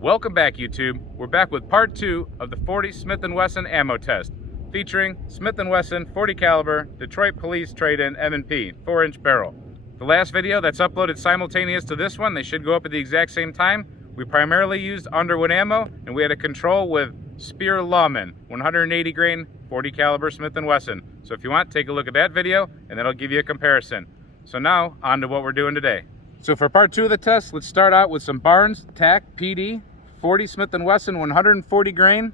Welcome back, YouTube. We're back with part 2 of the 40 Smith & Wesson ammo test, featuring Smith & Wesson 40 caliber Detroit Police Trade-In M&P 4-inch barrel. The last video that's uploaded simultaneous to this one, they should go up at the exact same time. We primarily used Underwood ammo, and we had a control with Spear Lawman 180 grain 40 caliber Smith & Wesson. So if you want, take a look at that video, and that'll give you a comparison. So now, on to what we're doing today. So for part 2 of the test, let's start out with some Barnes TAC PD 40 Smith & Wesson 140 grain.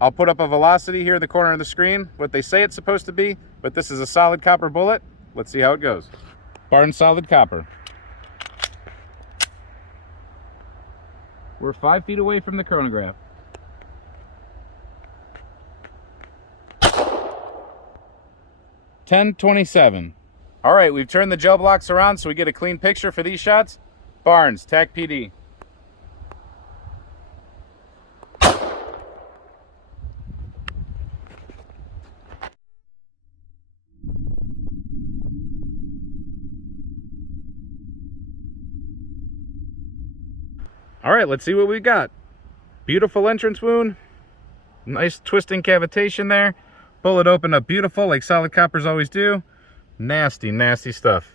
I'll put up a velocity here in the corner of the screen, what they say it's supposed to be, but this is a solid copper bullet. Let's see how it goes. Barnes solid copper. We're 5 feet away from the chronograph. .1027. All right, we've turned the gel blocks around so we get a clean picture for these shots. Barnes TAC PD. All right, let's see what we got. Beautiful entrance wound. Nice twisting cavitation there. Bullet opened up beautiful, like solid coppers always do. Nasty, nasty stuff.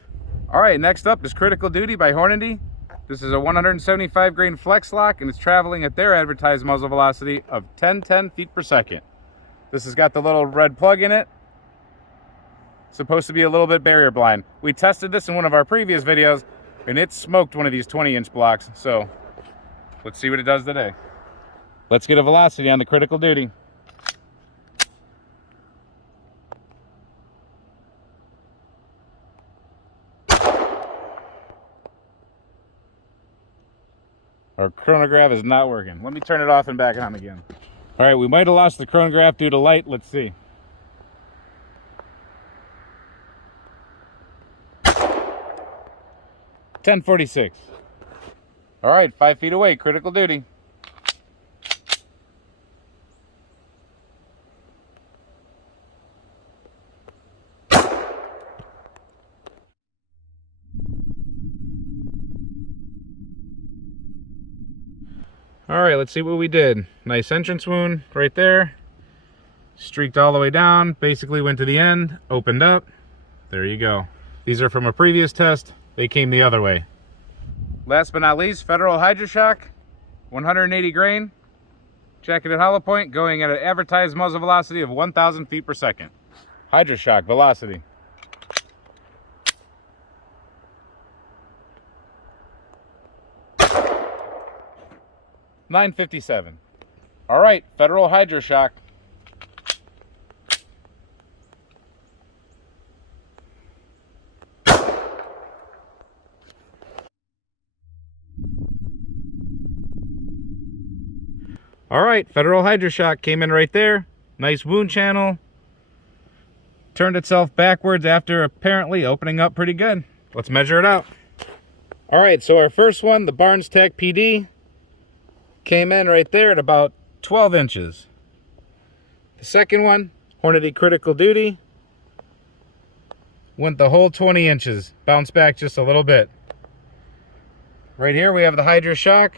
All right, next up is Critical Duty by Hornady. This is a 175 grain flex lock, and it's traveling at their advertised muzzle velocity of 10 feet per second. This has got the little red plug in it. Supposed to be a little bit barrier blind. We tested this in one of our previous videos, and it smoked one of these 20-inch blocks, so let's see what it does today. Let's get a velocity on the Critical Duty. Our chronograph is not working. Let me turn it off and back on again. All right, we might have lost the chronograph due to light. Let's see. .1046. All right, 5 feet away, Critical Duty. All right, let's see what we did. Nice entrance wound right there. Streaked all the way down, basically went to the end, opened up. There you go. These are from a previous test. They came the other way. Last but not least, Federal Hydroshock, 180 grain, jacketed hollow point, going at an advertised muzzle velocity of 1,000 feet per second. Hydroshock velocity. .957. All right, Federal Hydroshock. All right, Federal Hydroshock came in right there. Nice wound channel. Turned itself backwards after apparently opening up pretty good. Let's measure it out. All right, so our first one, the Barnes TAC PD, came in right there at about 12 inches. The second one, Hornady Critical Duty, went the whole 20 inches. Bounced back just a little bit. Right here we have the Hydroshock.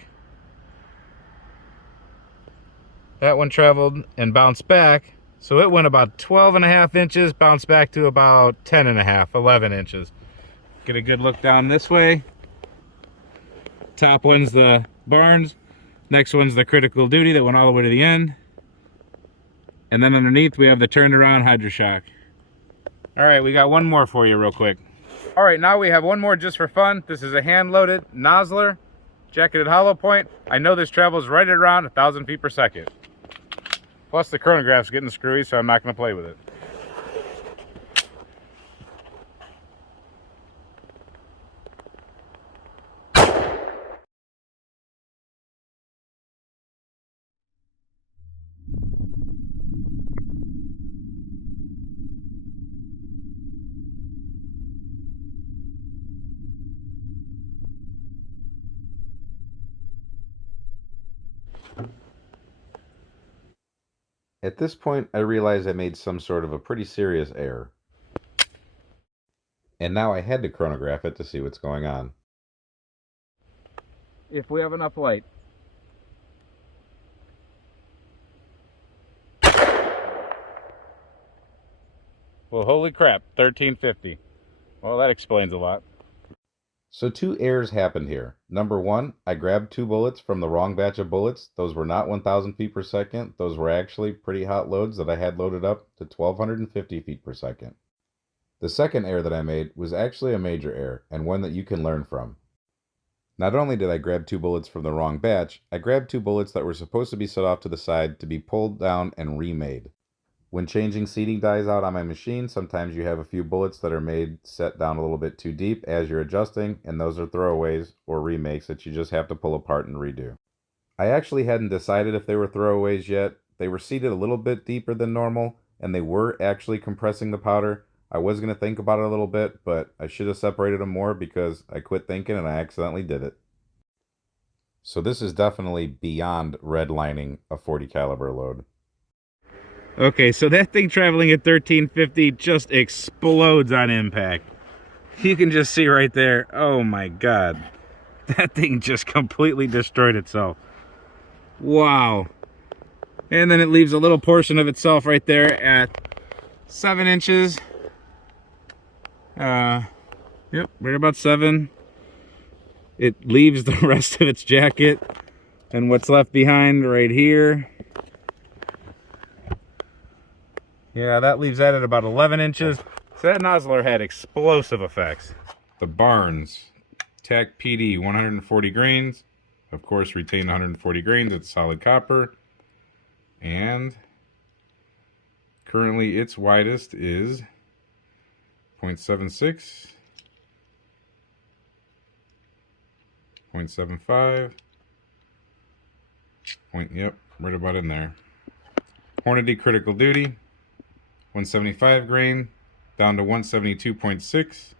That one traveled and bounced back, so it went about 12.5 inches, bounced back to about 10.5, 11 inches. Get a good look down this way. Top one's the Barnes. Next one's the Critical Duty that went all the way to the end. And then underneath we have the turned around Hydroshock. All right, we got one more for you real quick. All right, now we have one more just for fun. This is a hand-loaded Nosler, jacketed hollow point. I know this travels right at around 1,000 feet per second. Plus the chronograph's getting screwy, so I'm not gonna play with it. At this point, I realized I made some sort of a pretty serious error. And now I had to chronograph it to see what's going on. If we have enough light. Well, holy crap, 1350. Well, that explains a lot. So 2 errors happened here. Number 1, I grabbed 2 bullets from the wrong batch of bullets. Those were not 1,000 feet per second. Those were actually pretty hot loads that I had loaded up to 1,250 feet per second. The second error that I made was actually a major error, and one that you can learn from. Not only did I grab 2 bullets from the wrong batch, I grabbed 2 bullets that were supposed to be set off to the side to be pulled down and remade. When changing seating dies out on my machine, sometimes you have a few bullets that are made set down a little bit too deep as you're adjusting, and those are throwaways or remakes that you just have to pull apart and redo. I actually hadn't decided if they were throwaways yet. They were seated a little bit deeper than normal, and they were actually compressing the powder. I was going to think about it a little bit, but I should have separated them more because I quit thinking and I accidentally did it. So this is definitely beyond redlining a .40 caliber load. Okay, so that thing traveling at 1350 just explodes on impact. You can just see right there, oh my god. That thing just completely destroyed itself. Wow. And then it leaves a little portion of itself right there at 7 inches. Yep, right about 7. It leaves the rest of its jacket and what's left behind right here. Yeah, that leaves that at about 11 inches. So that Nosler had explosive effects. The Barnes TAC PD 140 grains. Of course, retained 140 grains. It's solid copper. And currently its widest is 0.76, 0.75, yep, right about in there. Hornady Critical Duty, 175 grain, down to 172.6,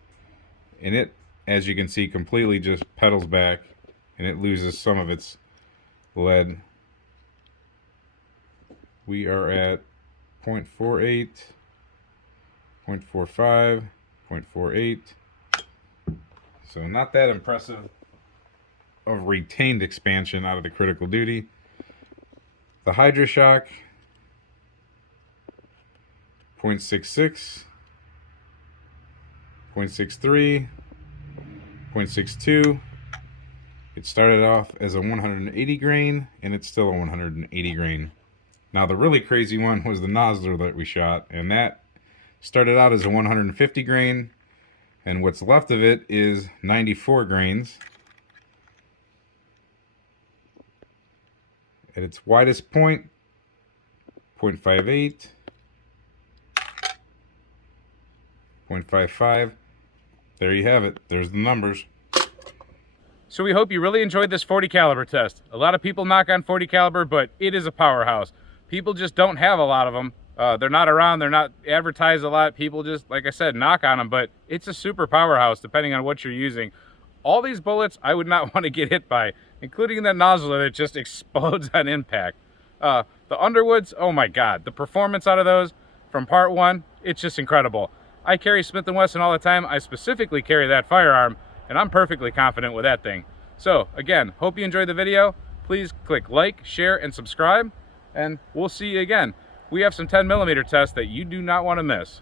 and it, as you can see, completely just pedals back, and it loses some of its lead. We are at 0.48, 0.45, 0.48. So not that impressive of retained expansion out of the Critical Duty. The Hydroshock, 0.66, 0.63, 0.62. It started off as a 180 grain, and it's still a 180 grain. Now the really crazy one was the Nosler that we shot, and that started out as a 150 grain, and what's left of it is 94 grains. At its widest point, 0.58, 0.55. There you have it. There's the numbers. So we hope you really enjoyed this .40 caliber test. A lot of people knock on .40 caliber, but it is a powerhouse. People just don't have a lot of them. They're not around, they're not advertised a lot. People just, like I said, knock on them, but it's a super powerhouse depending on what you're using. All these bullets I would not want to get hit by, including that Nosler that just explodes on impact. The Underwoods, oh my god, the performance out of those from part 1, it's just incredible. I carry Smith & Wesson all the time. I specifically carry that firearm, and I'm perfectly confident with that thing. So again, hope you enjoyed the video. Please click like, share, and subscribe, and we'll see you again. We have some 10mm tests that you do not want to miss.